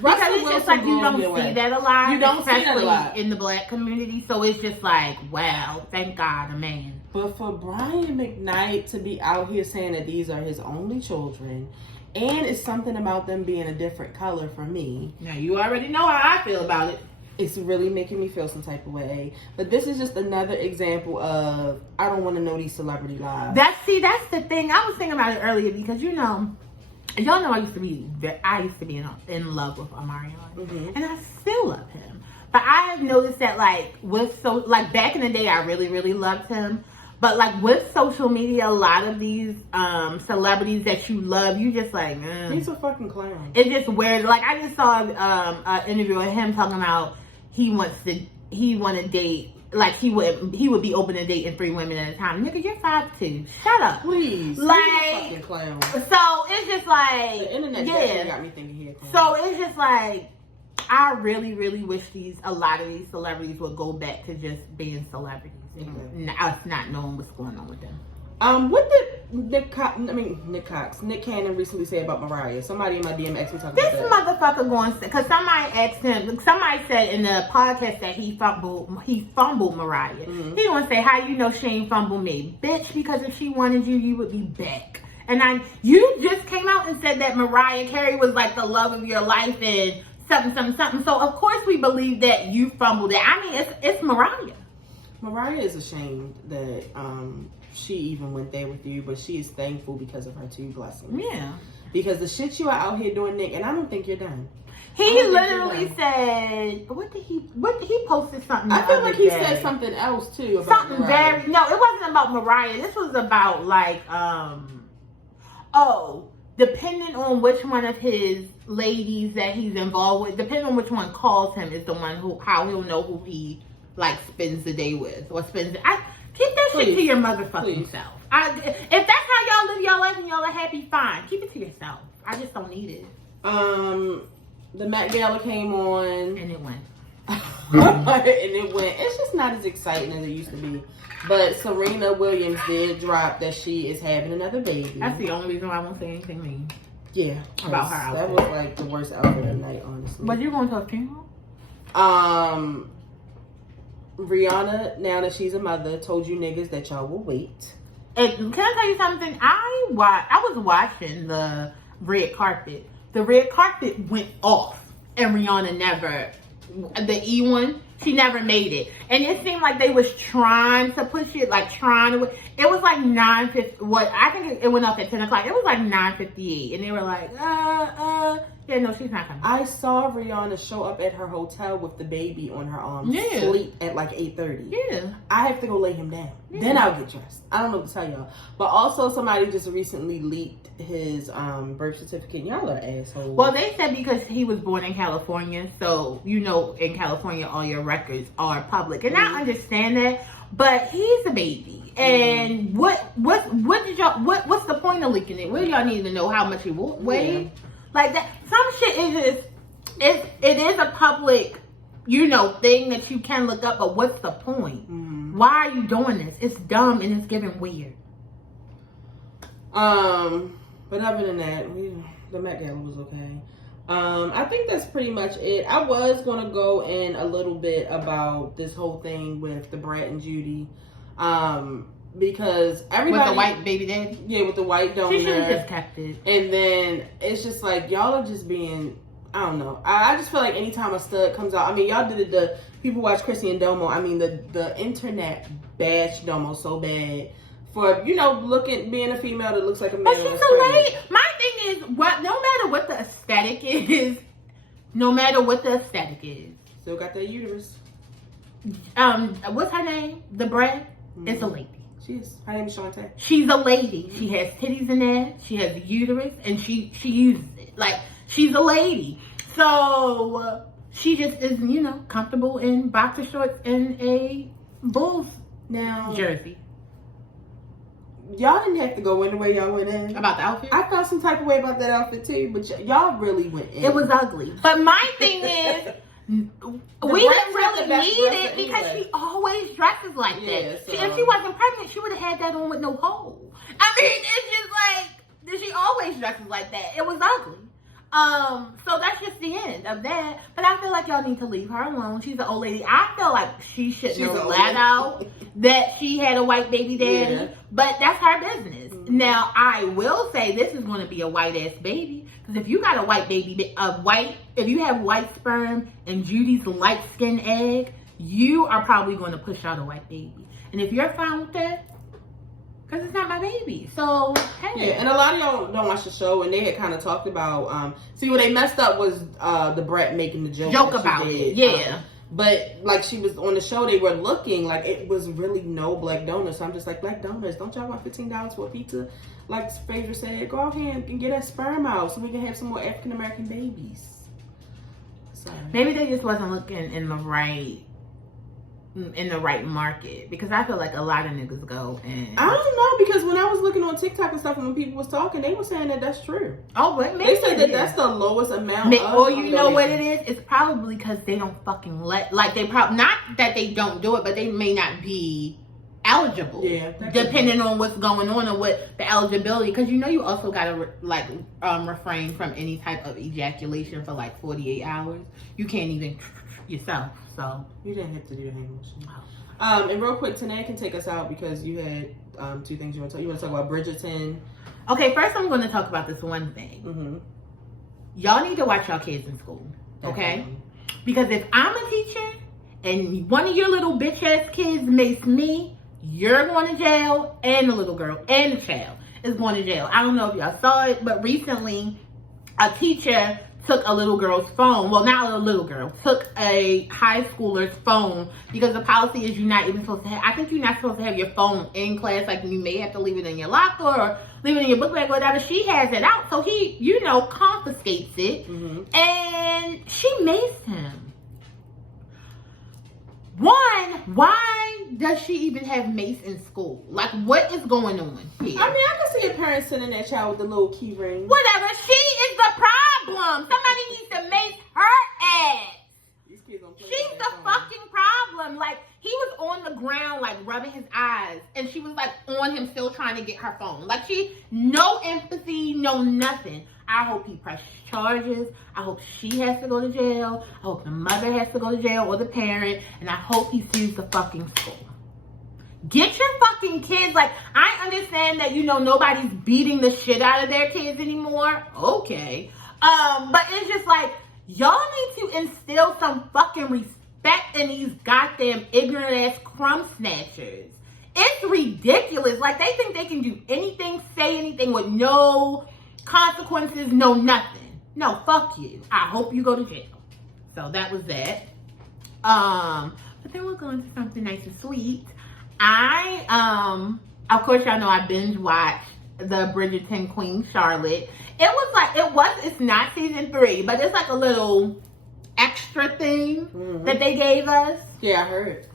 Russell Because it's just like you don't see that a lot. You don't see that a lot. Especially in the black community. So it's just like, wow, thank God, a man. But for Brian McKnight to be out here saying that these are his only children, and it's something about them being a different color for me. Now, you already know how I feel about it. It's really making me feel some type of way. But this is just another example of, I don't want to know these celebrity lives. That's the thing. I was thinking about it earlier because, you know, y'all know I used to be in love with Omarion. And I still love him. But I have noticed that, like, back in the day, I really, really loved him. But, like, with social media, a lot of these celebrities that you love, you just like, he's a fucking clown. It's just weird. Like, I just saw an interview with him talking about he want to date, like, he would be open to dating 3 women at a time. Nigga, you're 5'2". Shut up. Please. Like, he's a fucking clown. So, it's just like, the internet definitely got me thinking here. So, it's just like, I really, really wish a lot of these celebrities would go back to just being celebrities and us not knowing what's going on with them. What did Nick Cannon recently say about Mariah? Somebody in my DM asked me talking about that. This motherfucker going, because somebody said in the podcast that he fumbled Mariah. He gonna say, how you know she ain't fumbled me? Bitch, because if she wanted you, you would be back. And you just came out and said that Mariah Carey was like the love of your life and something. So of course we believe that you fumbled it. I mean, it's Mariah. Mariah is ashamed that she even went there with you, but she is thankful because of her 2 blessings. Yeah. Because the shit you are out here doing, Nick, and I don't think you're done. He literally said, what did he posted something? I feel like he said something else too. About something Mariah. no, it wasn't about Mariah. This was about like, depending on which one of his ladies that he's involved with, depending on which one calls him is the one how he'll know who he like spends the day with or spends. Keep that shit to your motherfucking self. If that's how y'all live your life and y'all are happy, fine. Keep it to yourself. I just don't need it. The Met Gala came on and it went. It's just not as exciting as it used to be. But Serena Williams did drop that she is having another baby. That's the only reason why I won't say anything mean. Yeah, about her outfit. That was like the worst outfit of the night, honestly. But you're going to a funeral? Rihanna, now that she's a mother, told you niggas that y'all will wait. And can I tell you something? I was watching the red carpet. The red carpet went off, and Rihanna never. The E one, she never made it, and it seemed like they was trying to push it, like trying to. It was like 9:50. What I think it went off at 10 o'clock. It was like 9:58, and they were like, yeah, no, she's not coming. I saw Rihanna show up at her hotel with the baby on her arm, sleep at like 8:30. Yeah, I have to go lay him down. Yeah. Then I'll get dressed. I don't know what to tell y'all. But also, somebody just recently leaked his birth certificate. Y'all are assholes. Well, they said because he was born in California, so you know, in California, all your records are public, and I understand that. But he's a baby, and what's the point of leaking it? What do y'all need to know? How much he weighed? Yeah. Like that, some shit is just it is a public, you know, thing that you can look up. But what's the point? Why are you doing this? It's dumb and it's getting weird. But other than that, the Met Gala was okay. I think that's pretty much it. I was gonna go in a little bit about this whole thing with the Brat and Judy, because everybody with the white baby daddy. Yeah, with the white donor. She should have just kept it. And then it's just like y'all are just being. I don't know. I just feel like anytime a stud comes out, I mean, y'all did it. The people watch Chrissy and Domo. I mean, the internet bashed Domo so bad for being a female that looks like a man. But she's a lady. My thing is, no matter what the aesthetic is, still got that uterus. What's her name? The bread is a lady. She is. Her name is Shantae. She's a lady. She has titties in there. She has a uterus, and she uses it. Like, she's a lady. So she just is, comfortable in boxer shorts and a Bulls jersey. Y'all didn't have to go in the way y'all went in. About the outfit? I felt some type of way about that outfit too, but y'all really went in. It was ugly. But my thing is, we didn't really need it because she always dresses like that. So. If she wasn't pregnant, she would have had that on with no hole. I mean, it's just like, she always dresses like that. It was ugly. So that's just the end of that. But I feel like y'all need to leave her alone. She's an old lady. I feel like she shouldn't have let out that she had a white baby daddy. Yeah. But that's her business. Mm-hmm. Now, I will say this is going to be a white ass baby. Because if you got a white baby, if you have white sperm and Judy's light skinned egg, you are probably going to push out a white baby. And if you're fine with that, because it's not my baby. So, hey. Yeah, and a lot of y'all don't watch the show, and they had kind of talked about, see, what they messed up was the Brett making the joke about it. Yeah. But, like, she was on the show, they were looking like it was really no black donuts. So I'm just like, black donuts, don't y'all want $15 for a pizza? Like Phaedra said, go out here and get that sperm out so we can have some more African-American babies. So. Maybe they just wasn't looking in the right market, because I feel like a lot of niggas go and I don't know, because when I was looking on TikTok and stuff and when people was talking, they were saying that that's true. Oh, but maybe they said that's the lowest amount. Or you know what it is? It's probably because they don't fucking not that they don't do it, but they may not be eligible. Yeah, depending on what's going on and what the eligibility. Because you also gotta refrain from any type of ejaculation for like 48 hours. You can't even yourself. So you didn't have to do the hand motion. And real quick, Tanae can take us out because you had two things you want to talk. You want to talk about Bridgerton. Okay, first I'm going to talk about this one thing. Mm-hmm. Y'all need to watch y'all kids in school, okay? Because if I'm a teacher and one of your little bitch ass kids makes me, you're going to jail, and the little girl and the child is going to jail. I don't know if y'all saw it, but recently a teacher took a little girl's phone. Well, not a little girl. Took a high schooler's phone because the policy is you're not even supposed to have, I think you're not supposed to have your phone in class. Like, you may have to leave it in your locker or leave it in your book bag or whatever. She has it out. So he, confiscates it. Mm-hmm. And she maced him. One, why does she even have mace in school? Like, what is going on here? I mean, I can see a parent sending that child with the little key ring. Whatever. She is the problem. Somebody needs to mace her ass. These kids don't play. She's the fucking problem. Like, he was on the ground, like, rubbing his eyes. And she was, like, on him still trying to get her phone. Like, no empathy, no nothing. I hope he presses charges. I hope she has to go to jail. I hope the mother has to go to jail or the parent. And I hope he sues the fucking school. Get your fucking kids. Like, I understand that, nobody's beating the shit out of their kids anymore. Okay. But it's just like, y'all need to instill some fucking respect in these goddamn ignorant ass crumb snatchers. It's ridiculous. Like, they think they can do anything, say anything with no consequences, no nothing. No, fuck you. I hope you go to jail. So that was that. But then we're going to something nice and sweet. Of course, y'all know I binge watched the Bridgerton Queen Charlotte. It's not season 3, but it's like a little extra thing that they gave us. Yeah, I heard.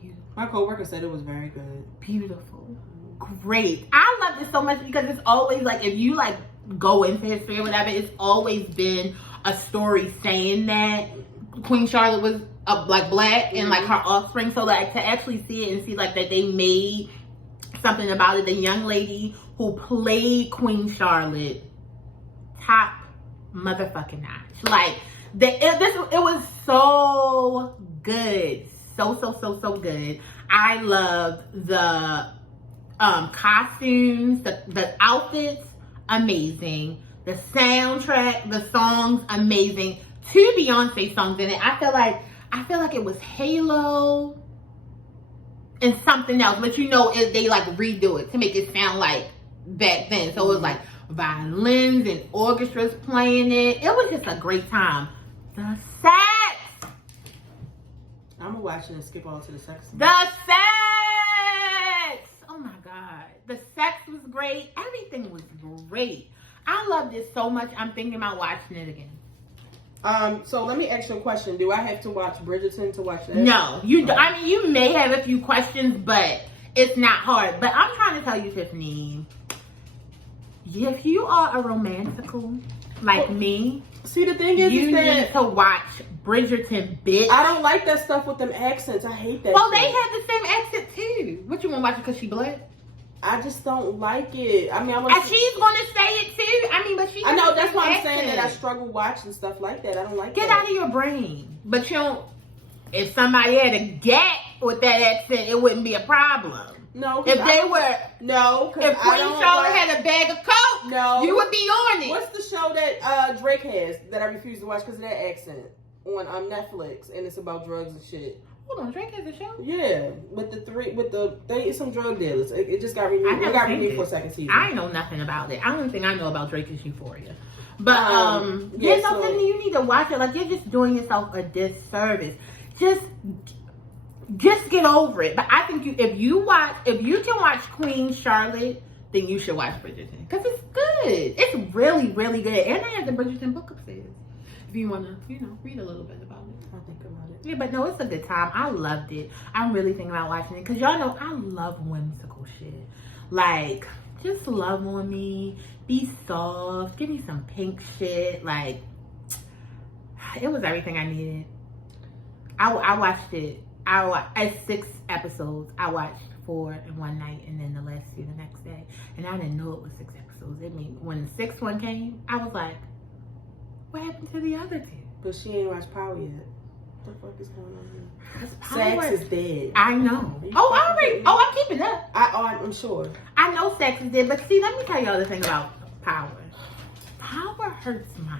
Beautiful. My coworker said it was very good. Beautiful. Great. I love this so much because it's always like, if you like go into history or whatever, it's always been a story saying that Queen Charlotte was like black and like her offspring. So like to actually see it and see like that they made something about it. The young lady who played Queen Charlotte, top motherfucking notch. Like it was so good, so good. I loved the costumes, the outfits, amazing. The soundtrack, the songs, amazing. 2 Beyonce songs in it. I feel like it was Halo and something else, but you know they like redo it to make it sound like back then. So it was like violins and orchestras playing it. It was just a great time. The sex. I'm gonna watch it and skip on to the sex. The sex. Oh my God. The sex was great. Everything was great. I loved it so much. I'm thinking about watching it again. So let me ask you a question. Do I have to watch Bridgerton to watch that? No, you. I mean, you may have a few questions, but it's not hard. But I'm trying to tell you, Tiffany, if you are a romantical like me, see, the thing is, you need to watch Bridgerton, bitch. I don't like that stuff with them accents. I hate that. Well, shit. they had the same accent too. What, you want to watch it because she black? I just don't like it. I mean, And she's gonna say it too. I mean, but she. I know, that's why I'm accent. saying that I struggle watching stuff like that. I don't like Get that. out of your brain. But you don't. If somebody had a gat with that accent, it wouldn't be a problem. No, If they were, no, if Queen Charlotte had a bag of coke, no, you would be on it. What's the show that Drake has that I refuse to watch because of that accent on Netflix, and it's about drugs and shit? Hold on, Drake has a show? Yeah, it's some drug dealers. It just got renewed. It got renewed for a second season. I know nothing about it. I don't think I know about Drake is Euphoria. But yeah, there's something you need to watch it. Like, you're just doing yourself a disservice. Just get over it. But I think if you can watch Queen Charlotte, then you should watch Bridgerton because it's good. It's really, really good. And I have the Bridgerton book upstairs. If you want to, read a little bit about it. I'll think about it. Yeah, but no, it's a good time. I loved it. I'm really thinking about watching it because y'all know I love whimsical shit. Like, just love on me, be soft, give me some pink shit. Like, it was everything I needed. I watched it. At 6 episodes. I watched 4 in one night and then the last 2 the next day. And I didn't know it was 6 episodes. It mean when the 6th one came, I was like, what happened to the other 2? But she ain't watched Power yet. What the fuck is going on here? Power. Sex is dead. I know. I'm keeping up. I'm sure. I know sex is dead, but see, let me tell y'all the thing about Power. Power hurts my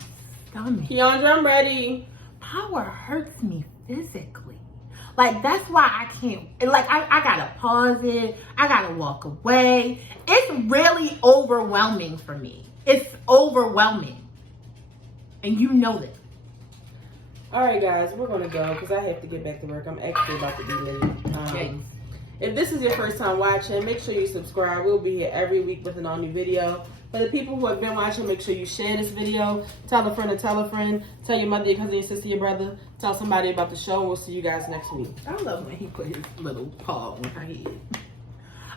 stomach. Keandra, I'm ready. Power hurts me physically. Like, that's why I can't, like, I gotta pause it. I gotta walk away. It's really overwhelming for me. It's overwhelming. And you know that. All right, guys, we're going to go because I have to get back to work. I'm actually about to be late. If this is your first time watching, make sure you subscribe. We'll be here every week with an all-new video. For the people who have been watching, make sure you share this video. Tell a friend to tell a friend. Tell your mother, your cousin, your sister, your brother. Tell somebody about the show, and we'll see you guys next week. I love when he put his little paw on her head.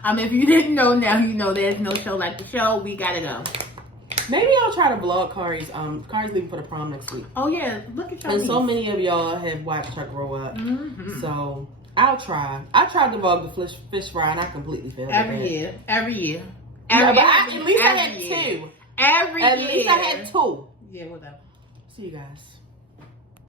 If you didn't know, now you know there's no show like the show. We gotta go. Maybe I'll try to vlog Kari's. Kari's leaving for the prom next week. Oh yeah, look at your And niece. so many of y'all have watched her grow up. Mm-hmm. So I'll try. I tried to vlog the fish fry, and I completely failed. Every year. At least I had 2. Every At year. least I had 2. Yeah, whatever. See you guys.